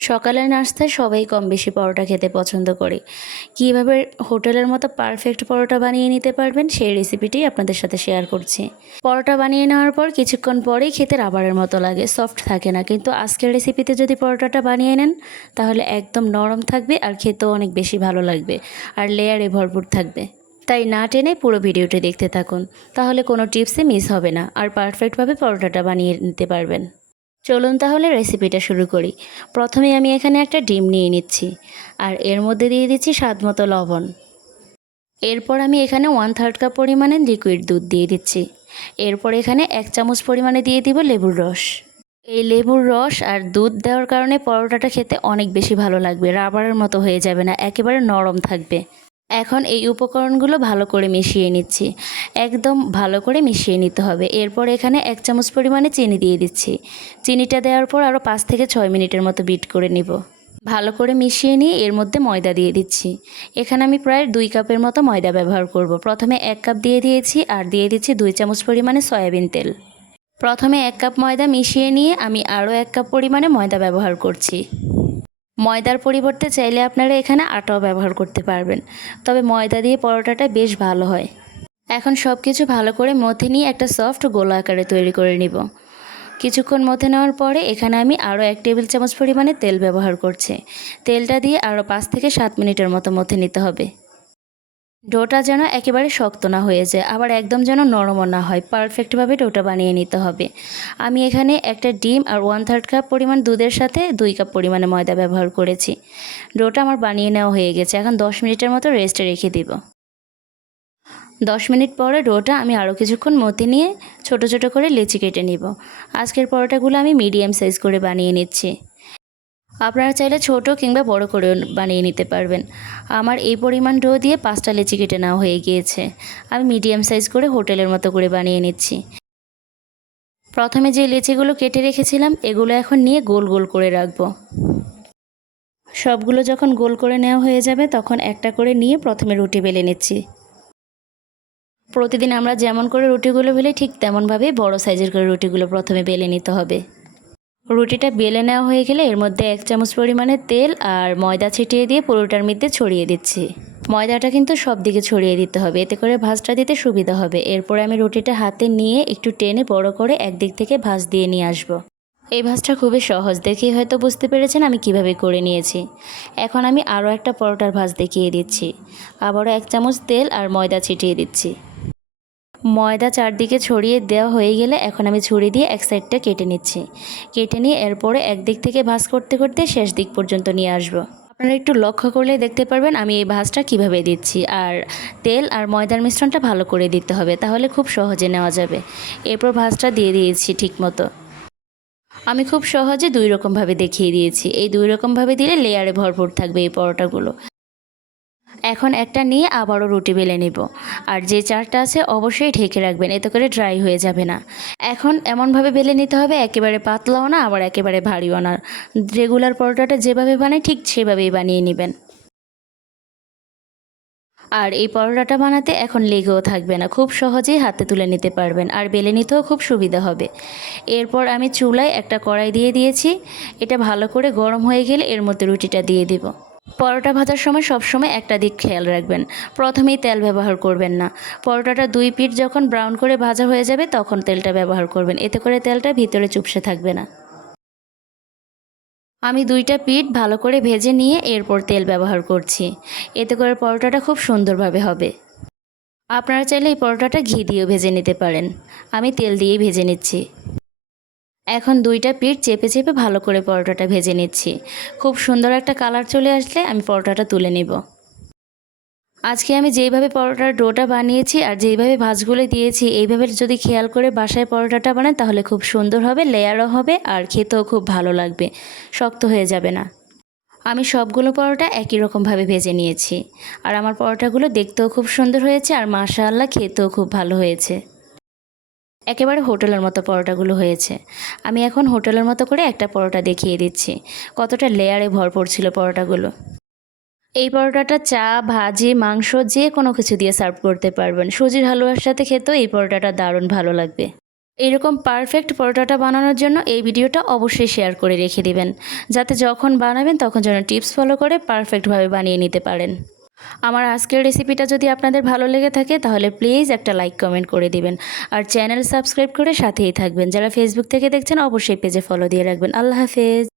সকালের নাস্তায় সবাই কম বেশি পরোটা খেতে পছন্দ করে। কীভাবে হোটেলের মতো পারফেক্ট পরোটা বানিয়ে নিতে পারবেন সেই রেসিপিটি আপনাদের সাথে শেয়ার করছি। পরোটা বানিয়ে নেওয়ার পর কিছুক্ষণ পরেই খেতে রাবারের মতো লাগে, সফট থাকে না। কিন্তু আজকের রেসিপিতে যদি পরোটাটা বানিয়ে নেন তাহলে একদম নরম থাকবে আর খেতেও অনেক বেশি ভালো লাগবে আর লেয়ারে ভরপুর থাকবে। তাই না টেনে পুরো ভিডিওটি দেখতে থাকুন, তাহলে কোনো টিপসই মিস হবে না আর পারফেক্টভাবে পরোটাটা বানিয়ে নিতে পারবেন। চলুন তাহলে রেসিপিটা শুরু করি। প্রথমে আমি এখানে একটা ডিম নিয়ে নিচ্ছি আর এর মধ্যে দিয়ে দিচ্ছি স্বাদমতো লবণ। এরপর আমি এখানে 1/3 কাপ পরিমাণে লিকুইড দুধ দিয়ে দিচ্ছি। এরপর এখানে 1 চামচ পরিমাণে দিয়ে দিব লেবুর রস। এই লেবুর রস আর দুধ দেওয়ার কারণে পরোটাটা খেতে অনেক বেশি ভালো লাগবে, রাবারের মতো হয়ে যাবে না, একেবারে নরম থাকবে। এখন এই উপকরণগুলো ভালো করে মিশিয়ে নিচ্ছি, একদম ভালো করে মিশিয়ে নিতে হবে। এরপর এখানে 1 চামচ পরিমাণে চিনি দিয়ে দিচ্ছি। চিনিটা দেওয়ার পর আরও 5 থেকে 6 মিনিটের মতো বিট করে নিব। ভালো করে মিশিয়ে নিয়ে এর মধ্যে ময়দা দিয়ে দিচ্ছি। এখানে আমি প্রায় 2 কাপের মতো ময়দা ব্যবহার করব। প্রথমে 1 কাপ দিয়ে দিয়েছি আর দিয়ে দিচ্ছি 2 চামচ পরিমাণে সয়াবিন তেল। প্রথমে 1 কাপ ময়দা মিশিয়ে নিয়ে আমি আরও 1 কাপ পরিমাণে ময়দা ব্যবহার করছি। ময়দার পরিবর্তে চাইলে আপনারা এখানে আটাও ব্যবহার করতে পারবেন, তবে ময়দা দিয়ে পরোটাটা বেশ ভালো হয়। এখন সব কিছু ভালো করে মথে নিয়ে একটা সফট গোলা আকারে তৈরি করে নিব। কিছুক্ষণ মথে নেওয়ার পরে এখানে আমি আরও 1 টেবিল চামচ পরিমাণে তেল ব্যবহার করছি। তেলটা দিয়ে আরও 5 থেকে 7 মিনিটের মতো মথে নিতে হবে। ডোটা যেন একেবারে শক্ত না হয়ে যায়, আবার একদম যেন নরমও না হয়, পারফেক্টভাবে ডোটা বানিয়ে নিতে হবে। আমি এখানে একটা ডিম আর 1/3 কাপ পরিমাণ দুধের সাথে 2 কাপ পরিমাণে ময়দা ব্যবহার করেছি। ডোটা আমার বানিয়ে নেওয়া হয়ে গেছে। এখন 10 মিনিটের মতো রেস্টে রেখে দিব। 10 মিনিট পরে ডোটা আমি আরও কিছুক্ষণ মথে নিয়ে ছোট ছোট করে লেচি কেটে নিব। আজকের পরোটাগুলো আমি মিডিয়াম সাইজ করে বানিয়ে নিচ্ছি। আপনারা চাইলে ছোট কিংবা বড় করেও বানিয়ে নিতে পারবেন। আমার এই পরিমাণ ডো দিয়ে 5টা লেচি কেটে নেওয়া হয়ে গিয়েছে। আমি মিডিয়াম সাইজ করে হোটেলের মতো করে বানিয়ে নিচ্ছি। প্রথমে যে লেচিগুলো কেটে রেখেছিলাম এগুলো এখন নিয়ে গোল গোল করে রাখবো। সবগুলো যখন গোল করে নেওয়া হয়ে যাবে তখন একটা করে নিয়ে প্রথমে রুটি বেলে নিচ্ছি। প্রতিদিন আমরা যেমন করে রুটিগুলো বেলি ঠিক তেমনভাবেই বড় সাইজের করে রুটিগুলো প্রথমে বেলে নিতে হবে। রুটিটা বেলে নেওয়া হয়ে গেলে এর মধ্যে 1 চামচ পরিমাণে তেল আর ময়দা ছিটিয়ে দিয়ে পুরোটার মধ্যে ছড়িয়ে দিচ্ছি। ময়দাটা কিন্তু সব দিকে ছড়িয়ে দিতে হবে, এতে করে ভাঁজটা দিতে সুবিধা হবে। এরপরে আমি রুটিটা হাতে নিয়ে একটু টেনে বড় করে একদিক থেকে ভাঁজ দিয়ে নিয়ে আসব। এই ভাঁজটা খুবই সহজ, দেখেই হয়তো বুঝতে পেরেছেন আমি কিভাবে করে নিয়েছি। এখন আমি আরও একটা পরোটার ভাঁজ দেখিয়ে দিচ্ছি। আবারও 1 চামচ তেল আর ময়দা ছিটিয়ে দিচ্ছি। ময়দা চারদিকে ছড়িয়ে দেওয়া হয়ে গেলে এখন আমি ছুরি দিয়ে এক সাইডটা কেটে নিচ্ছি। কেটে নিয়ে এরপরে একদিক থেকে ভাঁজ করতে করতে শেষ দিক পর্যন্ত নিয়ে আসব। আপনারা একটু লক্ষ্য করলে দেখতে পারবেন আমি এই ভাঁজটা কিভাবে দিচ্ছি। আর তেল আর ময়দার মিশ্রণটা ভালো করে দিতে হবে, তাহলে খুব সহজে নেওয়া যাবে। এরপর ভাঁজটা দিয়ে দিয়েছি ঠিক মতো। আমি খুব সহজে 2 রকমভাবে দেখিয়ে দিয়েছি। এই 2 রকমভাবে দিলে লেয়ারে ভরপুর থাকবে এই পরোটাগুলো। এখন একটা নিয়ে আবারও রুটি বেলে নেব। আর যে চারটা আছে অবশ্যই ঢেকে রাখবেন, এতে করে ড্রাই হয়ে যাবে না। এখন এমনভাবে বেলে নিতে হবে একেবারে পাতলাও না আবার একেবারে ভারীও না। রেগুলার পরোটাটা যেভাবে বানাই ঠিক সেভাবেই বানিয়ে নেবেন। আর এই পরোটাটা বানাতে এখন লেগেও থাকবে না, খুব সহজেই হাতে তুলে নিতে পারবেন আর বেলে নিতেও খুব সুবিধা হবে। এরপর আমি চুলায় একটা কড়াই দিয়ে দিয়েছি। এটা ভালো করে গরম হয়ে গেলে এর মধ্যে রুটিটা দিয়ে দিব। পরোটা ভাজার সময় সবসময় একটা দিক খেয়াল রাখবেন, প্রথমেই তেল ব্যবহার করবেন না। পরোটাটা 2 পিঠ যখন ব্রাউন করে ভাজা হয়ে যাবে তখন তেলটা ব্যবহার করবেন, এতে করে তেলটা ভিতরে চুপসে থাকবে না। আমি 2টা পিঠ ভালো করে ভেজে নিয়ে এরপর তেল ব্যবহার করছি, এতে করে পরোটাটা খুব সুন্দরভাবে হবে। আপনারা চাইলে এই পরোটাটা ঘি দিয়েও ভেজে নিতে পারেন, আমি তেল দিয়েই ভেজে নিচ্ছি। এখন 2টা পিঠ চেপে চেপে ভালো করে পরোটাটা ভেজে নিচ্ছি। খুব সুন্দর একটা কালার চলে আসলে আমি পরোটাটা তুলে নেব। আজকে আমি যেইভাবে পরোটার ডোটা বানিয়েছি আর যেইভাবে ভাঁজগুলো দিয়েছি এইভাবে যদি খেয়াল করে বাসায় পরোটাটা বানান তাহলে খুব সুন্দর হবে, লেয়ারও হবে আর খেতেও খুব ভালো লাগবে, শক্ত হয়ে যাবে না। আমি সবগুলো পরোটা একই রকমভাবে ভেজে নিয়েছি আর আমার পরোটাগুলো দেখতেও খুব সুন্দর হয়েছে আর মাশাআল্লাহ খেতেও খুব ভালো হয়েছে। একেবারে হোটেলের মতো পরোটাগুলো হয়েছে। আমি এখন হোটেলের মতো করে একটা পরোটা দেখিয়ে দিচ্ছি, কতটা লেয়ারে ভরপুর ছিল পরোটাগুলো। এই পরোটাটা চা, ভাজি, মাংস যে কোনো কিছু দিয়ে সার্ভ করতে পারবেন। সুজির হালুয়ার সাথে খেতেও এই পরোটাটা দারুণ ভালো লাগবে। এরকম পারফেক্ট পরোটাটা বানানোর জন্য এই ভিডিওটা অবশ্যই শেয়ার করে রেখে দিবেন, যাতে যখন বানাবেন তখন যেন টিপস ফলো করে পারফেক্টভাবে বানিয়ে নিতে পারেন। আমার আজকের রেসিপিটা যদি আপনাদের ভালো লেগে থাকে তাহলে প্লিজ একটা লাইক কমেন্ট করে দিবেন, আর চ্যানেল সাবস্ক্রাইব করে সাথেই থাকবেন। যারা ফেসবুক থেকে দেখছেন অবশ্যই পেজে ফলো দিয়ে রাখবেন। আল্লাহ হাফেজ।